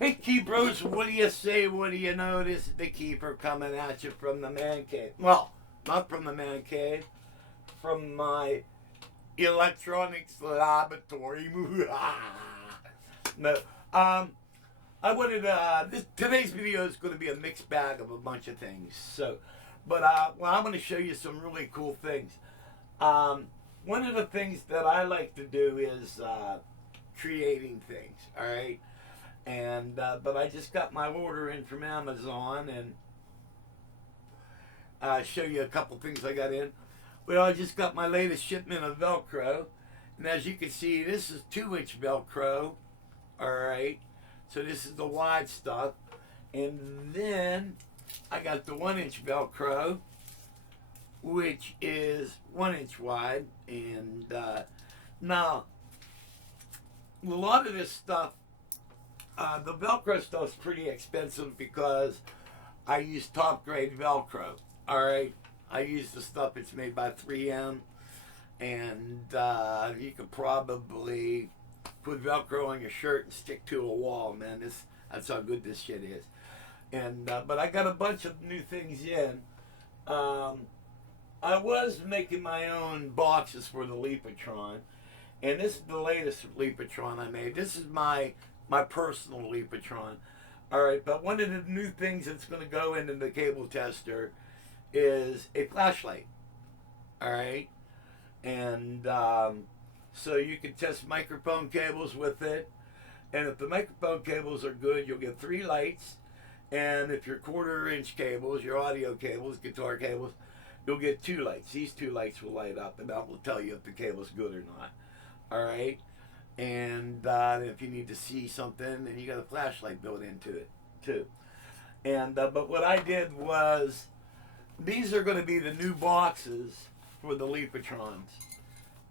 Hey, Keepers, what do you say? What do you know? This is the Keeper coming at you from the man cave. Well, not from the man cave, from my electronics laboratory. No, I wanted today's video is going to be a mixed bag of a bunch of things. So, but well, I'm going to show you some really cool things. One of the things that I like to do is creating things. All right. And but I just got my order in from Amazon, and I'll show you a couple things I got in. Well, I just got my latest shipment of Velcro, and as you can see, this is 2-inch Velcro. All right, so this is the wide stuff, and then I got the 1-inch Velcro, which is 1 inch wide. And now a lot of this stuff. The Velcro stuff's pretty expensive because I use top grade Velcro. All right, I use the stuff that's made by 3M, and you could probably put Velcro on your shirt and stick to a wall, man. That's how good this shit is. And but I got a bunch of new things in. I was making my own boxes for the Leapatron, and this is the latest Leapatron I made. This is my personal Leapatron. All right, but one of the new things that's going to go into the cable tester is a flashlight. All right, and so you can test microphone cables with it, and if the microphone cables are good, you'll get 3 lights, and if your 1/4-inch cables, your audio cables, guitar cables, you'll get 2 lights. These 2 lights will light up, and that will tell you if the cable's good or not. All right. And if you need to see something, then you got a flashlight built into it too. And but what I did was, these are going to be the new boxes for the Leapatrons.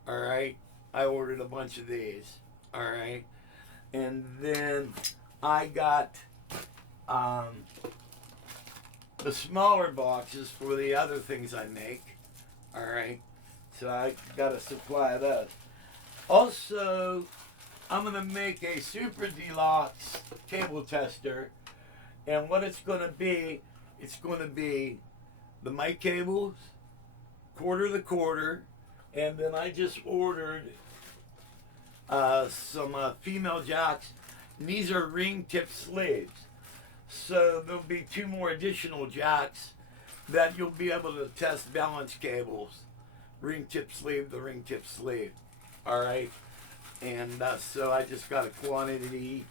All right, I ordered a bunch of these. All right, and then I got the smaller boxes for the other things I make. All right, so I got a supply of those. Also, I'm going to make a super deluxe cable tester, and what it's going to be the mic cables, 1/4 to 1/4, and then I just ordered some female jacks, and these are ring tip sleeves. So there'll be 2 more additional jacks that you'll be able to test balance cables, ring tip sleeve to ring tip sleeve. All right, and so I just got a quantity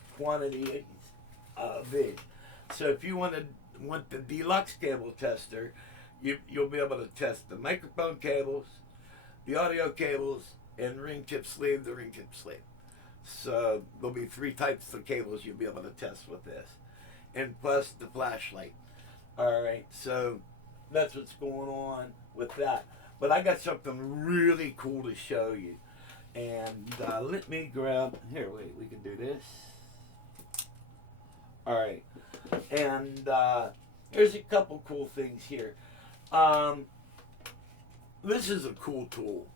of these. So if you want the deluxe cable tester, you'll be able to test the microphone cables, the audio cables, and ring tip sleeve to ring tip sleeve. So there'll be 3 types of cables you'll be able to test with this, and plus the flashlight. All right, so that's what's going on with that. But I got something really cool to show you. And let me grab, here, wait, we can do this. All right. And there's a couple cool things here. This is a cool tool.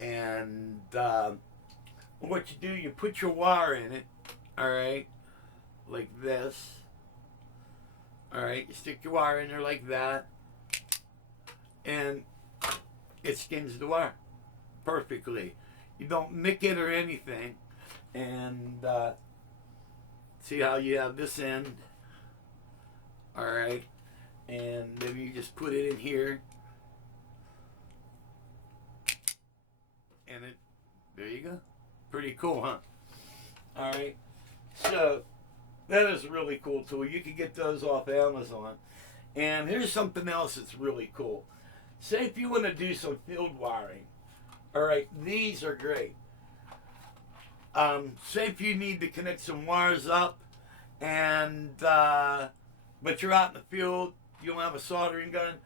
And what you do, you put your wire in it, all right, like this. All right, you stick your wire in there like that, and it skins the wire perfectly. You don't nick it or anything. And see how you have this end. All right, and then you just put it in here, and there you go. Pretty cool, huh? All right, so that is a really cool tool. You can get those off Amazon. And here's something else that's really cool. Say if you want to do some field wiring. All right, these are great. Say if you need to connect some wires up, and but you're out in the field, you don't have a soldering gun.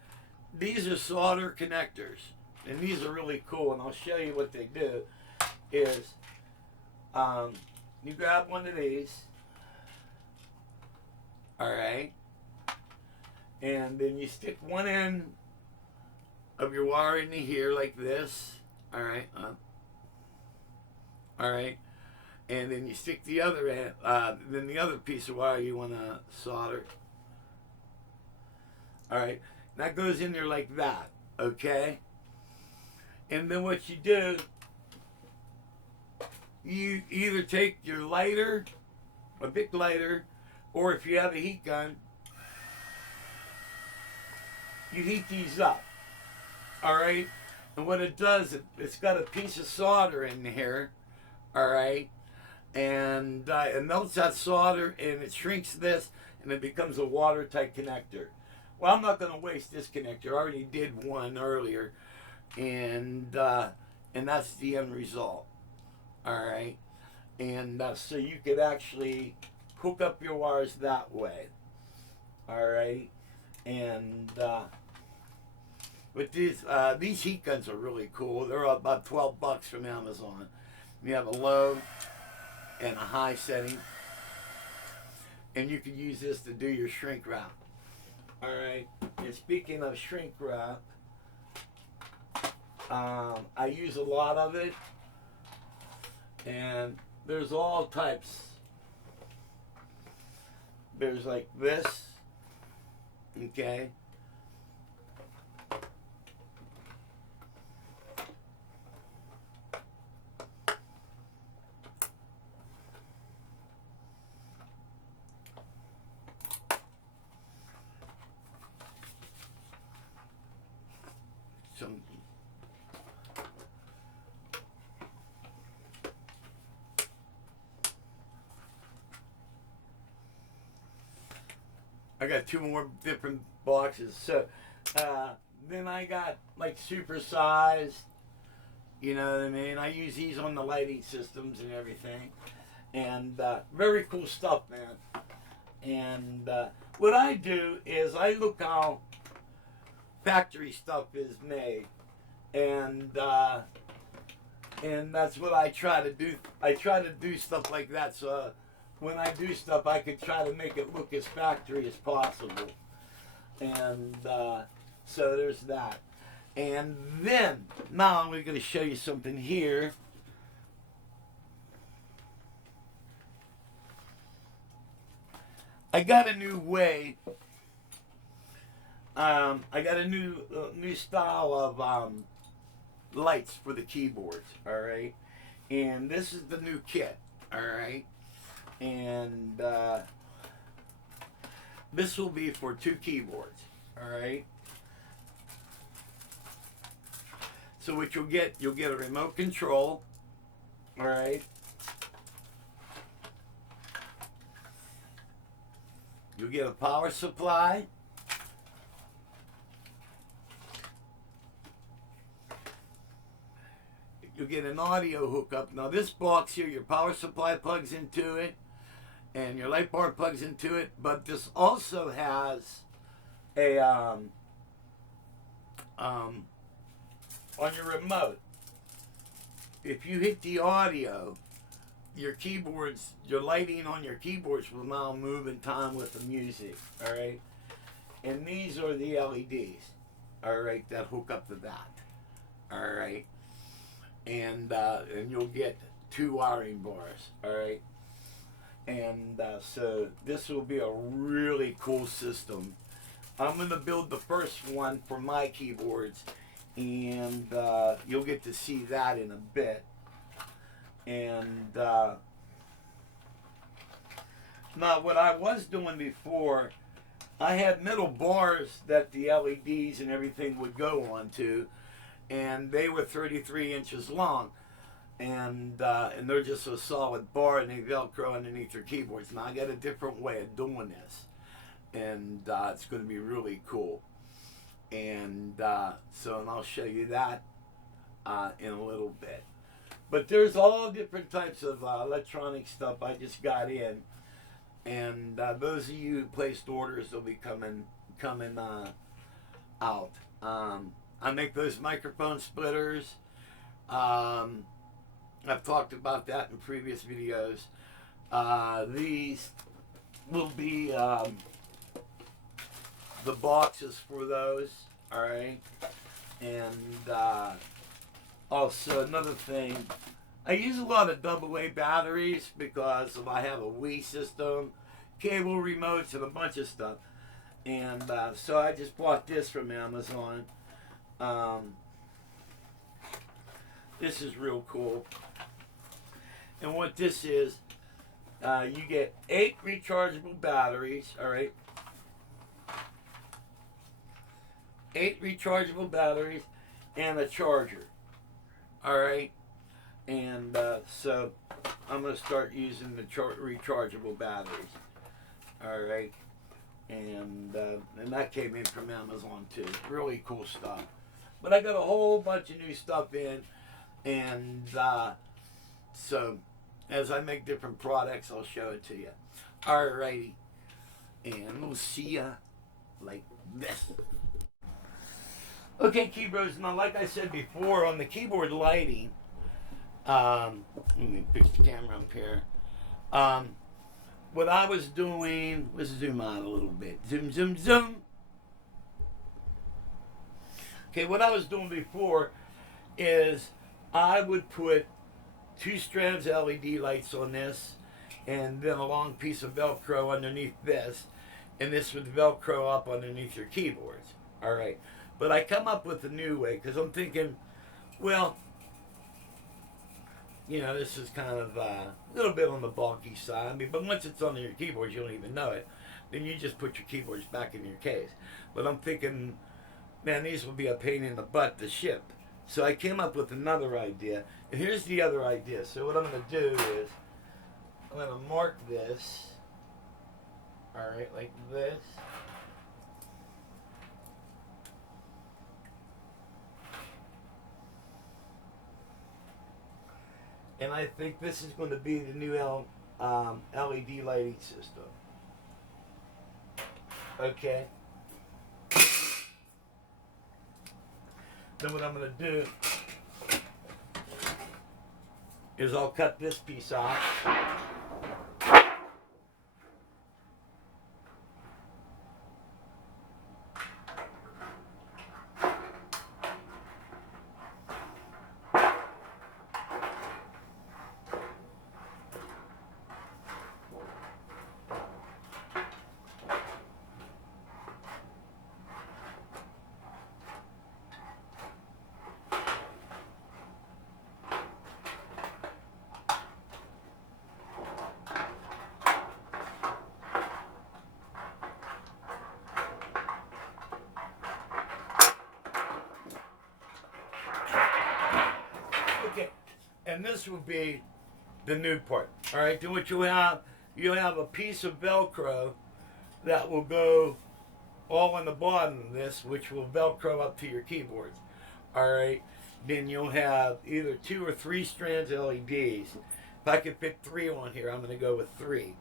These are solder connectors, and these are really cool. And I'll show you what they do. Is you grab one of these, all right, and then you stick one end of your wire into here like this. All right, all right, and then you stick the other end, then the other piece of wire you want to solder. All right, that goes in there like that, okay? And then what you do, you either take your lighter, a big lighter, or if you have a heat gun, you heat these up, all right? And what it does, it's got a piece of solder in here, all right? And it melts that solder and it shrinks this and it becomes a watertight connector. Well, I'm not going to waste this connector. I already did one earlier, and that's the end result. All right, and so you could actually hook up your wires that way. All right, and with these heat guns are really cool. They're about $12 from Amazon. You have a low and a high setting, and you can use this to do your shrink wrap. All right, and speaking of shrink wrap, I use a lot of it, and there's all types. There's like this, okay? Some I got two more different boxes. So then I got like super sized, you know what I mean? I use these on the lighting systems and everything. And very cool stuff, man. And what I do is I look how factory stuff is made, and that's what I try to do. I try to do stuff like that, so when I do stuff, I could try to make it look as factory as possible. And so there's that. And then now I'm going to show you something here. I got a new way. I got a new style of lights for the keyboards. All right, and this is the new kit. All right, and this will be for 2 keyboards. All right. So what you'll get a remote control. All right. You'll get a power supply. You'll get an audio hookup. Now this box here, your power supply plugs into it, and your light bar plugs into it. But this also has a on your remote. If you hit the audio, your keyboards, your lighting on your keyboards will now move in time with the music. All right, and these are the LEDs. All right, that hook up to that. All right. And you'll get 2 wiring bars, all right? And so this will be a really cool system. I'm going to build the first one for my keyboards, and you'll get to see that in a bit. And now what I was doing before, I had metal bars that the LEDs and everything would go onto, and they were 33 inches long, and they're just a solid bar, and they Velcro underneath your keyboards. Now I got a different way of doing this, and it's going to be really cool. And and I'll show you that in a little bit. But there's all different types of electronic stuff I just got in, and those of you who placed orders will be coming out. I make those microphone splitters. I've talked about that in previous videos. These will be the boxes for those. All right. And also another thing, I use a lot of AA batteries because I have a Wii system, cable remotes, and a bunch of stuff. And so I just bought this from Amazon. This is real cool. And what this is, you get 8 rechargeable batteries, all right? 8 rechargeable batteries and a charger, all right? And so I'm going to start using the rechargeable batteries, all right? And that came in from Amazon too. Really cool stuff. But I got a whole bunch of new stuff in, and so as I make different products, I'll show it to you. Alrighty, and we'll see ya like this. Okay, keyboards. Now, like I said before, on the keyboard lighting, let me fix the camera up here. What I was doing, let's zoom out a little bit. Zoom, zoom, zoom. Okay, what I was doing before is I would put 2 strands of LED lights on this, and then a long piece of Velcro underneath this, and this would Velcro up underneath your keyboards. All right, but I come up with a new way because I'm thinking, well, you know, this is kind of a little bit on the bulky side. I mean, but once it's on your keyboards, you don't even know it. Then you just put your keyboards back in your case. But I'm thinking, man, these will be a pain in the butt to ship. So I came up with another idea. And here's the other idea. So what I'm going to do is I'm going to mark this, all right, like this. And I think this is going to be the new LED lighting system. Okay. Then what I'm going to do is I'll cut this piece off. Okay, and this will be the new part. All right, then what you'll have a piece of Velcro that will go all on the bottom of this, which will Velcro up to your keyboards. All right, then you'll have either 2 or 3 strands of LEDs. If I can fit 3 on here, I'm going to go with 3.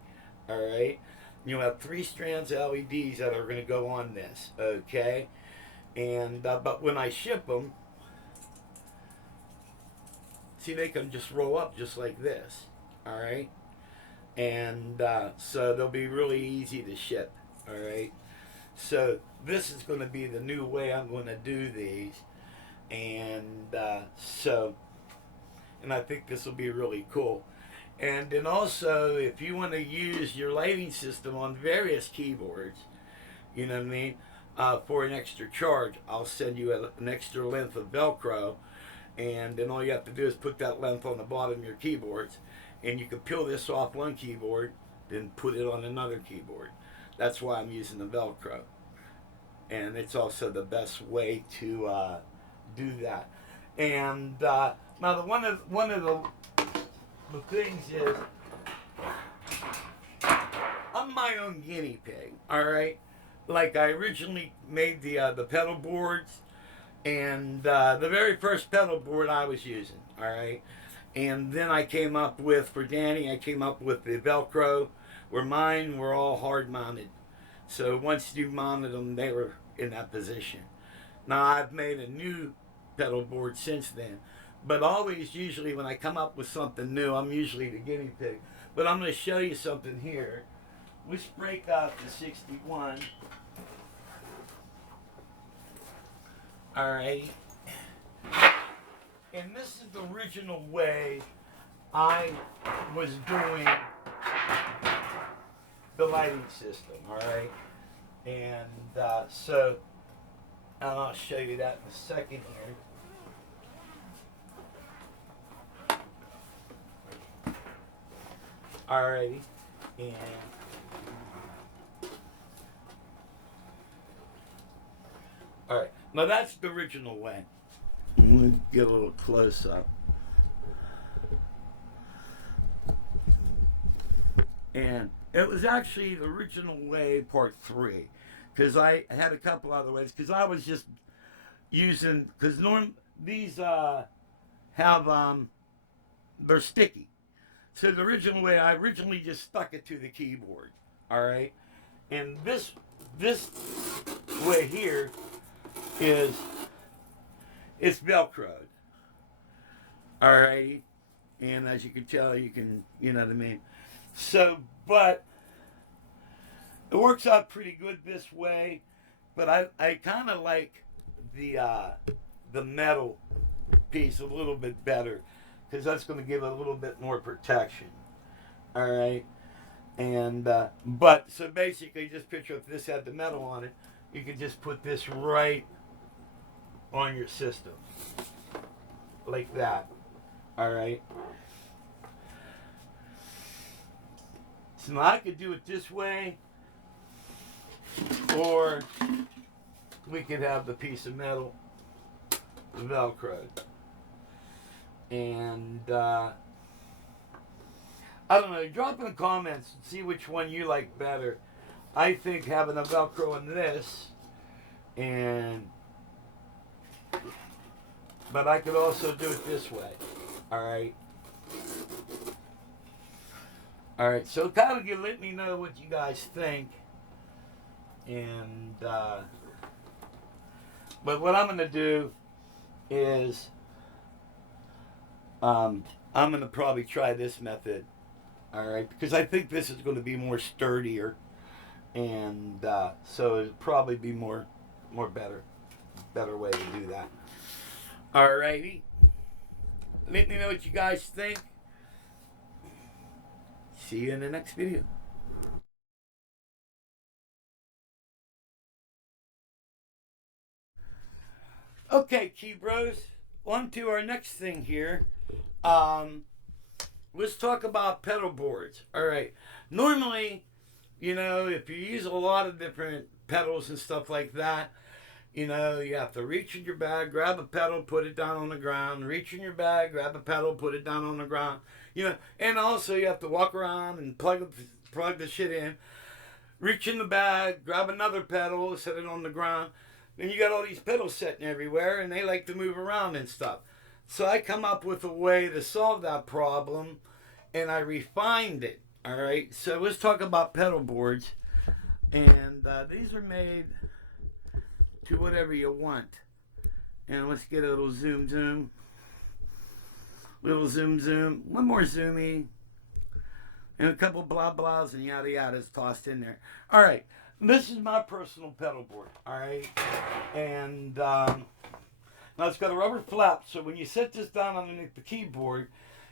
All right, you'll have 3 strands of LEDs that are going to go on this. Okay, and but when I ship them, see, they can just roll up just like this, all right? And so they'll be really easy to ship, all right? So this is going to be the new way I'm going to do these. And and I think this will be really cool. And then also, if you want to use your lighting system on various keyboards, you know what I mean, for an extra charge, I'll send you an extra length of Velcro. And then all you have to do is put that length on the bottom of your keyboards, and you can peel this off one keyboard, then put it on another keyboard. That's why I'm using the Velcro, and it's also the best way to do that. And now one of the things is I'm my own guinea pig. All right, like I originally made the pedal boards. And the very first pedal board I was using, all right? And then I came up with, for Danny, I came up with the Velcro, where mine were all hard mounted. So once you mounted them, they were in that position. Now I've made a new pedal board since then. But always, usually when I come up with something new, I'm usually the guinea pig. But I'm going to show you something here. Let's break out the 61. All right, and this is the original way I was doing the lighting system, all right? And so, and I'll show you that in a second here. Alrighty, and alright, now that's the original way. I'm going to get a little close up. And it was actually the original way, part 3, because I had a couple other ways, because I was just using, because these have, they're sticky. So the original way, I originally just stuck it to the keyboard, all right? And this way here is, it's Velcroed, all right? And as you can tell, you know what I mean? So, but it works out pretty good this way, but I kind of like the metal piece a little bit better, because that's going to give it a little bit more protection. All right. And, but, so basically, just picture if this had the metal on it, you could just put this right on your system. Like that. All right. So now I could do it this way, or we could have the piece of metal Velcroed. And I don't know, drop in the comments and see which one you like better. I think having a Velcro in this, but I could also do it this way. Alright. Alright, so kind of let me know what you guys think. And but what I'm going to do is I'm going to probably try this method, all right, because I think this is going to be more sturdier, and so it'll probably be more better way to do that. All righty, let me know what you guys think. See you in the next video. Okay, Key Bros, on to our next thing here. Let's talk about pedal boards. All right. Normally, you know, if you use a lot of different pedals and stuff like that, you know, you have to reach in your bag, grab a pedal, put it down on the ground, reach in your bag, grab a pedal, put it down on the ground, you know, and also you have to walk around and plug the shit in, reach in the bag, grab another pedal, set it on the ground. Then you got all these pedals sitting everywhere, and they like to move around and stuff. So I come up with a way to solve that problem, and I refined it. All right. So let's talk about pedal boards, and these are made to whatever you want. And let's get a little zoom, little zoom, one more zoomy, and a couple blah blahs and yada yadas tossed in there. All right. This is my personal pedal board, all right? And now it's got a rubber flap, so when you set this down underneath the keyboard,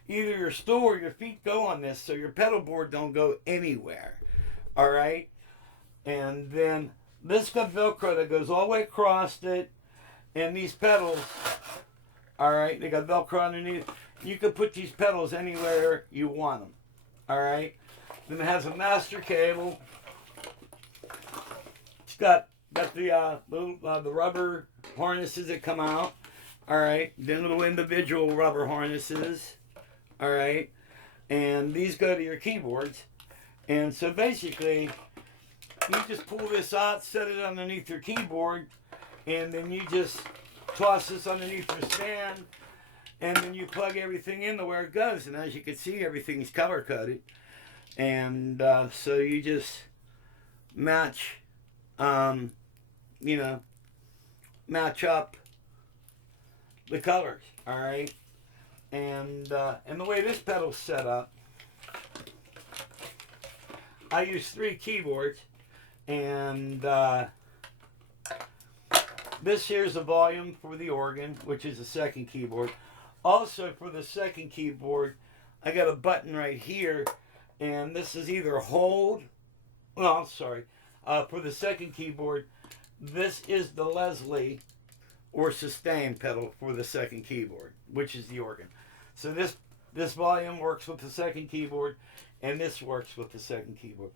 either your stool or your feet go on this, so your pedal board don't go anywhere, all right? And then this got Velcro that goes all the way across it, and these pedals, all right, they got Velcro underneath. You can put these pedals anywhere you want them, all right? Then it has a master cable. It's got the rubber harnesses that come out, all right. Then little individual rubber harnesses, all right. And these go to your keyboards. And so basically, you just pull this out, set it underneath your keyboard, and then you just toss this underneath your stand, and then you plug everything into where it goes. And as you can see, everything's color coded. And so you just match. You know, match up the colors, all right? And the way this pedal's set up, I use 3 keyboards, and this here's the volume for the organ, which is the second keyboard. Also, for the second keyboard, I got a button right here, and this is either hold, well, sorry, for the second keyboard, this is the Leslie or sustain pedal for the second keyboard, which is the organ. So this volume works with the second keyboard, and this works with the second keyboard.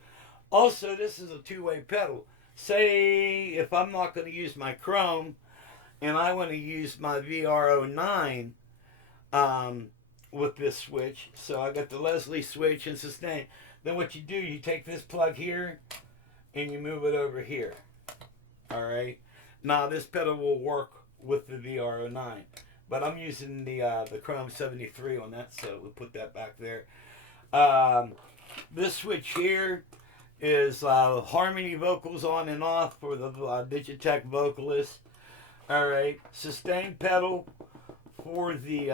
Also, this is a two-way pedal. Say if I'm not going to use my Chrome, and I want to use my VR09 with this switch, so I got the Leslie switch and sustain. Then what you do, you take this plug here, and you move it over here. All right. Now this pedal will work with the VR09, but I'm using the Chrome 73 on that, so we'll put that back there. This switch here is harmony vocals on and off for the Digitech vocalist. All right, sustain pedal for the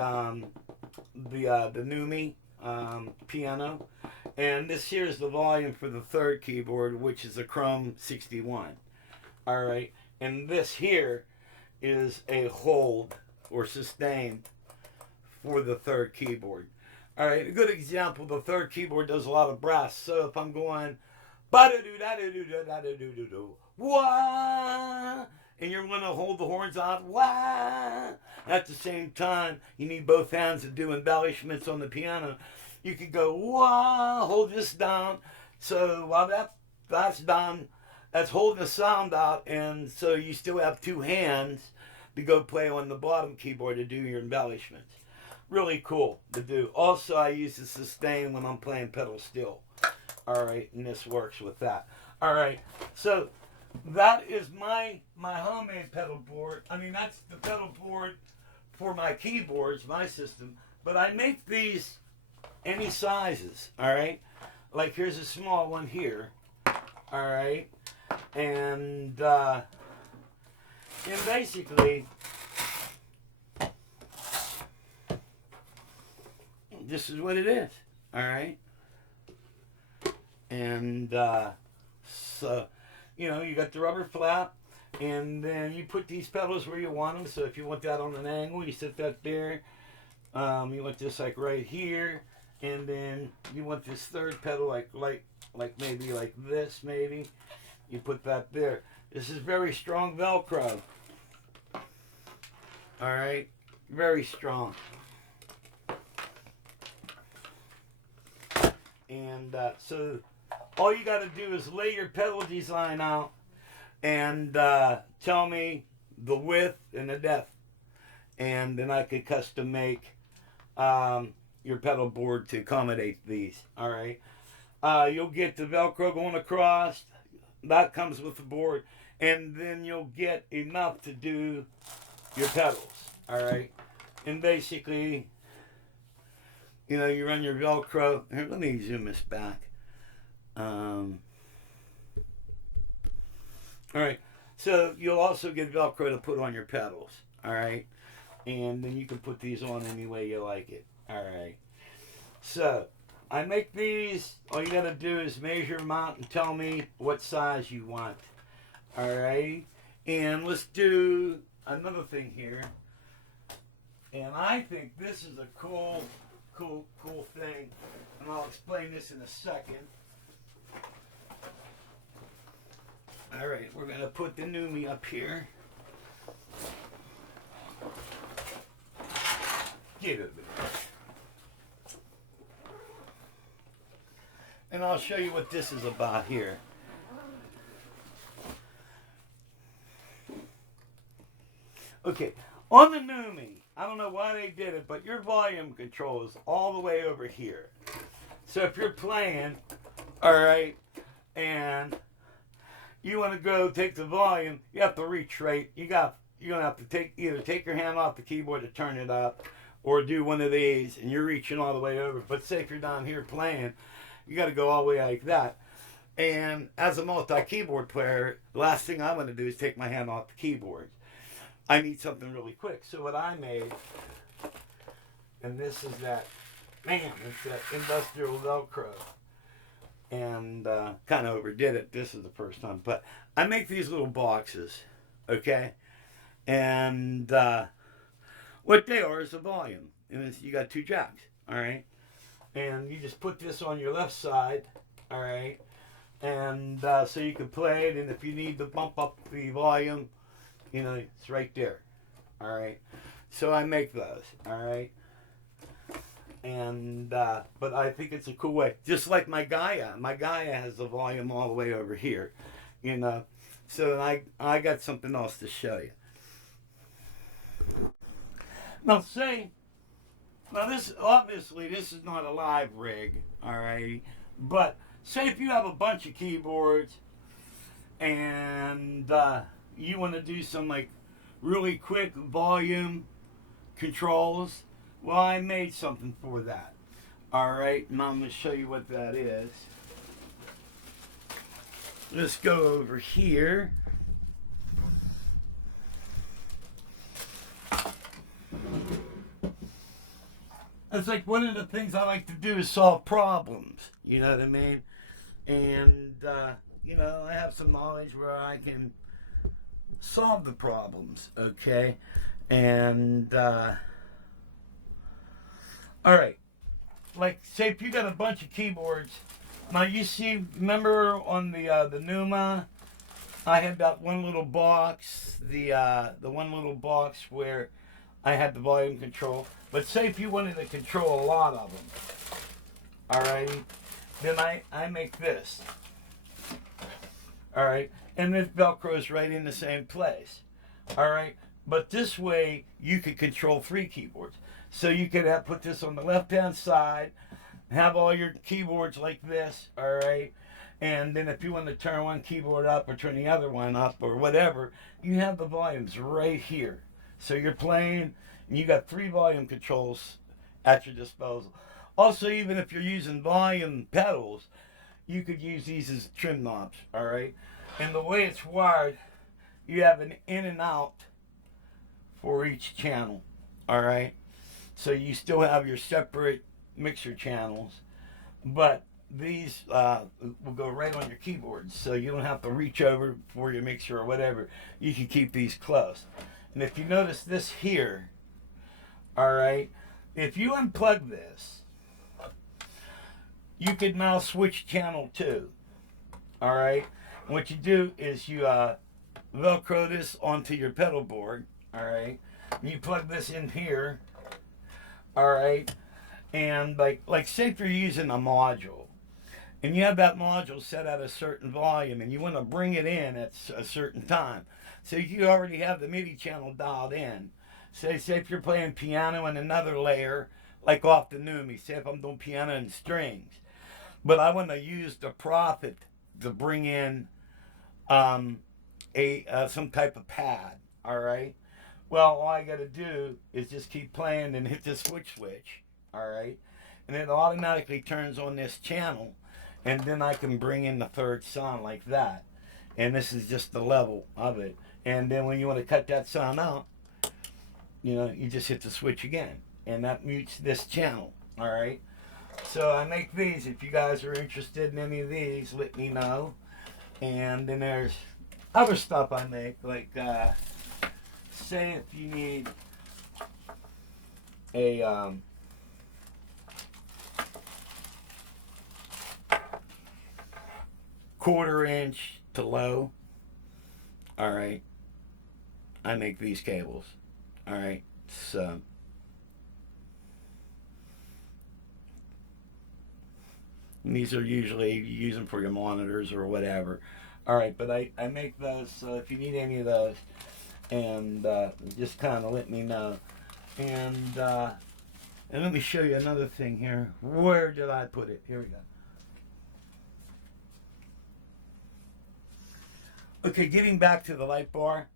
Numi piano, and this here is the volume for the third keyboard, which is a Chrome 61. All right, and this here is a hold or sustain for the third keyboard. All right, a good example, the third keyboard does a lot of brass. So if I'm going wah, and you're going to hold the horns out wah, at the same time, you need both hands to do embellishments on the piano. You could go wah, hold this down. So while that's done, that's holding the sound out, and so you still have two hands to go play on the bottom keyboard to do your embellishments. Really cool to do. Also, I use the sustain when I'm playing pedal steel. All right, and this works with that. All right, so that is my homemade pedal board. I mean, that's the pedal board for my keyboards, my system. But I make these any sizes. All right, like here's a small one here. All right. And basically, this is what it is. All right. And so, you know, you got the rubber flap, and then you put these pedals where you want them. So if you want that on an angle, you set that there. You want this like right here, and then you want this third pedal like maybe like this maybe. You put that there. This is very strong Velcro. All right, very strong. And so all you got to do is lay your pedal design out and tell me the width and the depth, and then I could custom make your pedal board to accommodate these. All right, you'll get the Velcro going across. That comes with the board, and then you'll get enough to do your pedals. All right, and basically, you know, you run your Velcro. Here, let me zoom this back. All right, so you'll also get Velcro to put on your pedals. All right, and then you can put these on any way you like it. All right, so I make these. All you got to do is measure them out and tell me what size you want. All right, and let's do another thing here. And I think this is a cool thing, and I'll explain this in a second. All right, we're gonna put the Numi up here. Get it. And I'll show you what this is about here. Okay, on the Numi, I don't know why they did it, but your volume control is all the way over here. So if you're playing, all right, and you want to go take the volume, you have to reach right. You're gonna have to either take your hand off the keyboard to turn it up, or do one of these, and you're reaching all the way over. But say if you're down here playing, you got to go all the way like that. And as a multi-keyboard player, the last thing I want to do is take my hand off the keyboard. I need something really quick. So what I made, and this is that, man, it's that industrial Velcro. And kind of overdid it. This is the first time. But I make these little boxes, okay? And what they are is the volume. And you got two jacks, all right? And you just put this on your left side, all right? And so you can play it, and if you need to bump up the volume, you know, it's right there, all right? So I make those, all right? And but I think it's a cool way, just like my Gaia. My Gaia has the volume all the way over here, you know. So I got something else to show you. Now this obviously this is not a live rig, all right. But say if you have a bunch of keyboards and you want to do some like really quick volume controls. Well, I made something for that. All right, and I'm going to show you what that is. Let's go over here. It's like one of the things I like to do is solve problems. You know what I mean? And, you know, I have some knowledge where I can solve the problems, okay? And, all right, like say if you got a bunch of keyboards. Now you see, remember on the Numa, I had that one little box, the one little box where I had the volume control. But say if you wanted to control a lot of them, all right, then I make this, all right, and this Velcro's right in the same place, all right. But this way you could control 3 keyboards. So you could put this on the left-hand side, have all your keyboards like this, all right? And then if you want to turn one keyboard up or turn the other one up or whatever, you have the volumes right here. So you're playing, and you got 3 volume controls at your disposal. Also, even if you're using volume pedals, you could use these as trim knobs, all right? And the way it's wired, you have an in and out for each channel, all right? So you still have your separate mixer channels, but these will go right on your keyboard, so you don't have to reach over for your mixer or whatever. You can keep these close. And if you notice this here, all right, if you unplug this, you can now switch channel 2, all right? And what you do is you Velcro this onto your pedal board, all right? And you plug this in here, all right, and like say if you're using a module and you have that module set at a certain volume and you want to bring it in at a certain time, so you already have the MIDI channel dialed in. Say if you're playing piano in another layer, like off the Numi, say if I'm doing piano and strings, but I want to use the Prophet to bring in some type of pad, all right. Well, all I got to do is just keep playing and hit the switch, all right? And it automatically turns on this channel, and then I can bring in the third sound like that. And this is just the level of it. And then when you want to cut that sound out, you know, you just hit the switch again, and that mutes this channel, all right? So I make these. If you guys are interested in any of these, let me know. And then there's other stuff I make, like... say if you need a quarter-inch to low, all right, I make these cables, all right. So these are usually, you use them for your monitors or whatever, all right. But I make those, so if you need any of those, and just kind of let me know. And let me show you another thing here. Where did I put it? Here we go. Okay, getting back to the light bar.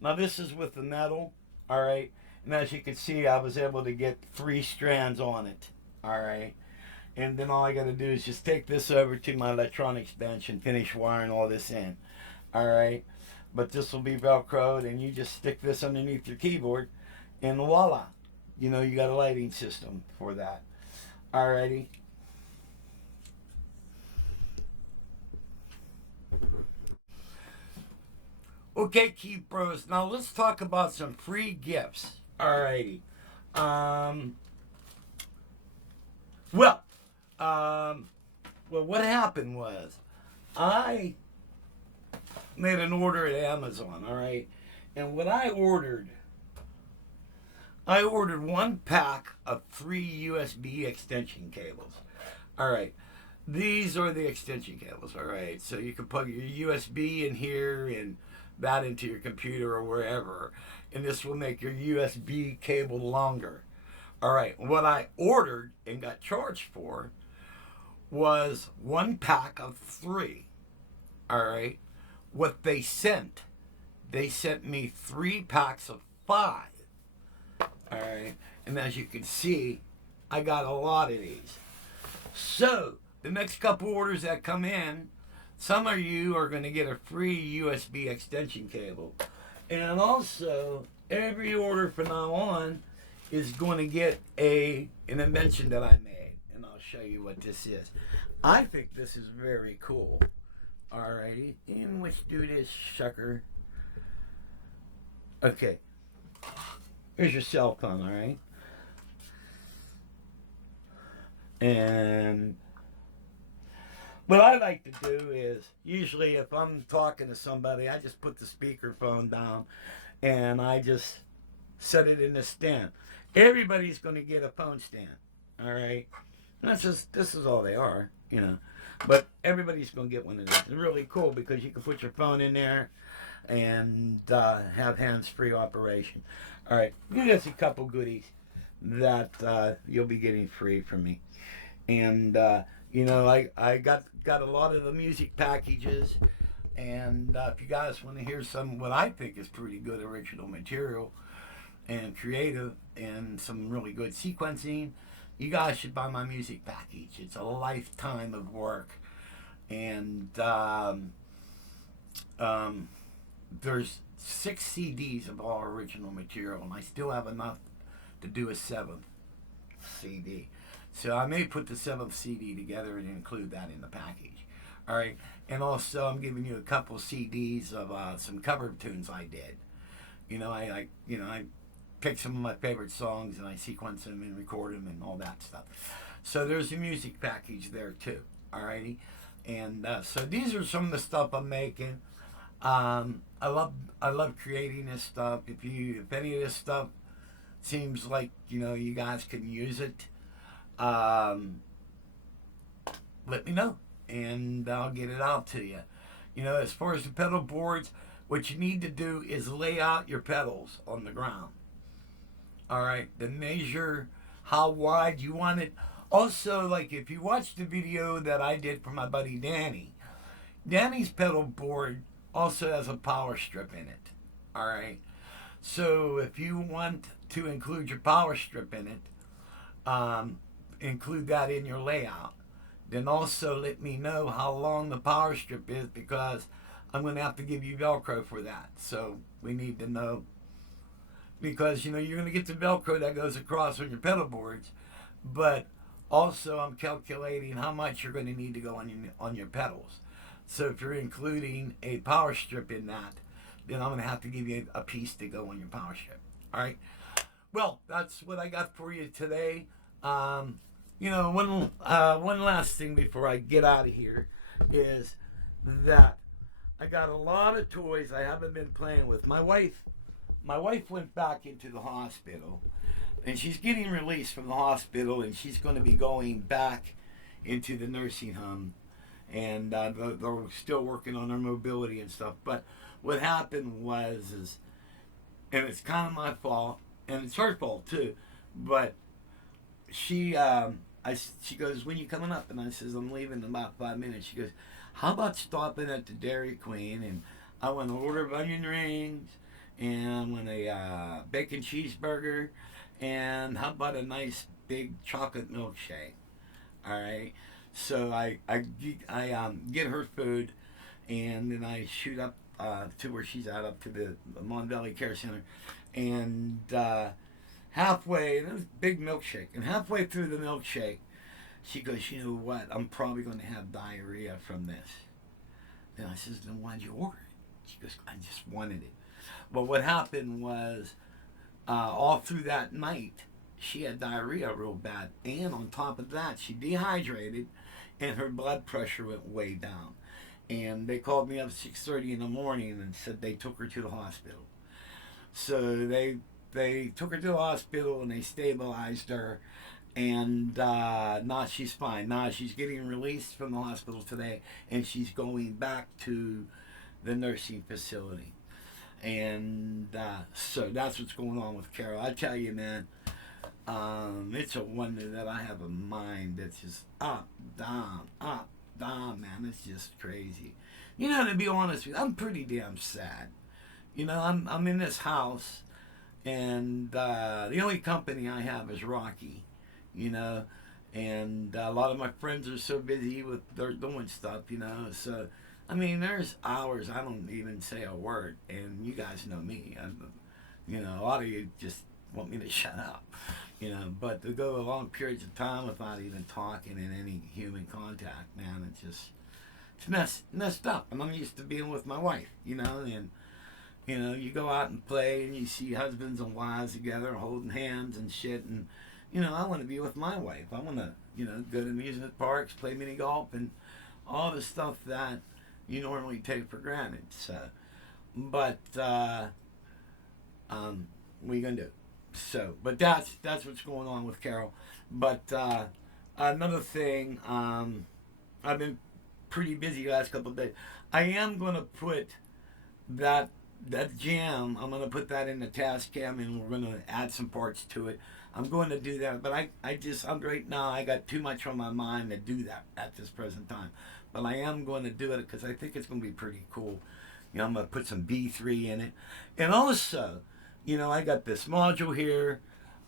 Now this is with the metal, all right. And as you can see, I was able to get 3 strands on it, all right. And then all I got to do is just take this over to my electronics bench and finish wiring all this in, all right. But this will be Velcroed, and you just stick this underneath your keyboard, and voila, you know, you got a lighting system for that. Alrighty. Okay, Key Pros. Now let's talk about some free gifts. Alrighty. Well, well, what happened was I made an order at Amazon, all right? And what I ordered one pack of 3 USB extension cables. All right. These are the extension cables, all right? So you can plug your USB in here and that into your computer or wherever. And this will make your USB cable longer. All right. What I ordered and got charged for was one pack of 3. All right. What they sent me 3 packs of 5. All right. And as you can see, I got a lot of these. So the next couple orders that come in, some of you are going to get a free USB extension cable. And also, every order from now on is going to get an invention that I made. And I'll show you what this is. I think this is very cool. Alrighty. And let's do this, sucker. Okay. Here's your cell phone, alright? And what I like to do is, usually if I'm talking to somebody, I just put the speakerphone down and I just set it in the stand. Everybody's going to get a phone stand, all right? This is all they are, you know. But everybody's going to get one of these. It's really cool because you can put your phone in there and have hands-free operation. All right, you get a couple goodies that you'll be getting free from me. And you know, I got a lot of the music packages, and if you guys want to hear some what I think is pretty good original material and creative and some really good sequencing, you guys should buy my music package. It's a lifetime of work, and there's 6 CDs of all original material, and I still have enough to do a 7th CD. So I may put the 7th CD together and include that in the package. All right, and also I'm giving you a couple CDs of some cover tunes I did. You know, I pick some of my favorite songs and I sequence them and record them and all that stuff. So there's a music package there too. Alrighty, and so these are some of the stuff I'm making. I love creating this stuff. If any of this stuff seems like you guys can use it, let me know and I'll get it out to you. As far as the pedal boards, what you need to do is lay out your pedals on the ground. All right, then measure how wide you want it. Also, like if you watch the video that I did for my buddy Danny's pedal board also has a power strip in it. All right, so if you want to include your power strip in it, include that in your layout. Then also let me know how long the power strip is, because I'm going to have to give you Velcro for that. So we need to know, because you're going to get the Velcro that goes across on your pedal boards, but also I'm calculating how much you're going to need to go on your pedals. So if you're including a power strip in that, then I'm going to have to give you a piece to go on your power strip. All right. Well, that's what I got for you today. One last thing before I get out of here is that I got a lot of toys I haven't been playing with. My wife went back into the hospital, and she's getting released from the hospital, and she's going to be going back into the nursing home, and they're still working on her mobility and stuff. But what happened was, and it's kind of my fault, and it's her fault too, but she goes, when you coming up? And I says, I'm leaving in about 5 minutes. She goes, how about stopping at the Dairy Queen, and I want an order of onion rings, and I want a bacon cheeseburger, and how about a nice big chocolate milkshake? All right, so I get her food, and then I shoot up to where she's at, up to the Mon Valley Care Center, and halfway, and it was a big milkshake, and halfway through the milkshake, she goes, you know what, I'm probably going to have diarrhea from this. Then I says, then why'd you order it? She goes, I just wanted it. But what happened was, all through that night, she had diarrhea real bad, and on top of that, she dehydrated, and her blood pressure went way down. And they called me up 6:30 in the morning and said they took her to the hospital. So they took her to the hospital and they stabilized her, and now she's fine. Now she's getting released from the hospital today, and she's going back to the nursing facility. And so that's what's going on with Carol. I tell you, man, it's a wonder that I have a mind that's just up, down, man. It's just crazy. You know, to be honest with you, I'm pretty damn sad. You know, I'm in this house, and the only company I have is Rocky. You know, and a lot of my friends are so busy with their doing stuff. You know, so I mean, there's hours I don't even say a word, and you guys know me. You know, a lot of you just want me to shut up. You know, but to go long periods of time without even talking in any human contact, man, it's messed up. And I'm used to being with my wife, you know, and you know, you go out and play and you see husbands and wives together holding hands and shit, and you know, I want to be with my wife. I want to, you know, go to amusement parks, play mini golf, and all the stuff that you normally take for granted. So, but what are you gonna do? So, but that's what's going on with Carol. But another thing, I've been pretty busy the last couple of days. I am gonna put that jam. I'm gonna put that in the task cam, and we're gonna add some parts to it. I'm going to do that, but I'm right now. I got too much on my mind to do that at this present time. But I am going to do it because I think it's going to be pretty cool. You know, I'm going to put some B3 in it, and also, you know, I got this module here.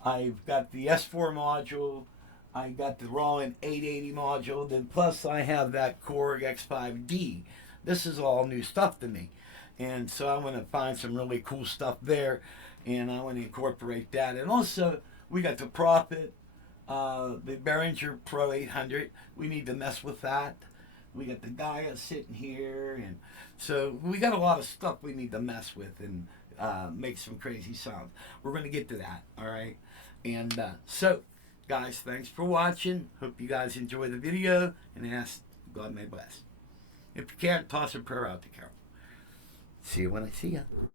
I've got the S4 module. I got the Roland 880 module. Then plus I have that Korg X5D. This is all new stuff to me, and so I'm going to find some really cool stuff there, and I want to incorporate that. And also, we got the Prophet, the Behringer Pro 800. We need to mess with that. We got the Gaia sitting here, and so we got a lot of stuff we need to mess with and make some crazy sounds. We're going to get to that, all right? And so, guys, thanks for watching. Hope you guys enjoy the video, and ask God may bless. If you can't, toss a prayer out to Carol. See you when I see you.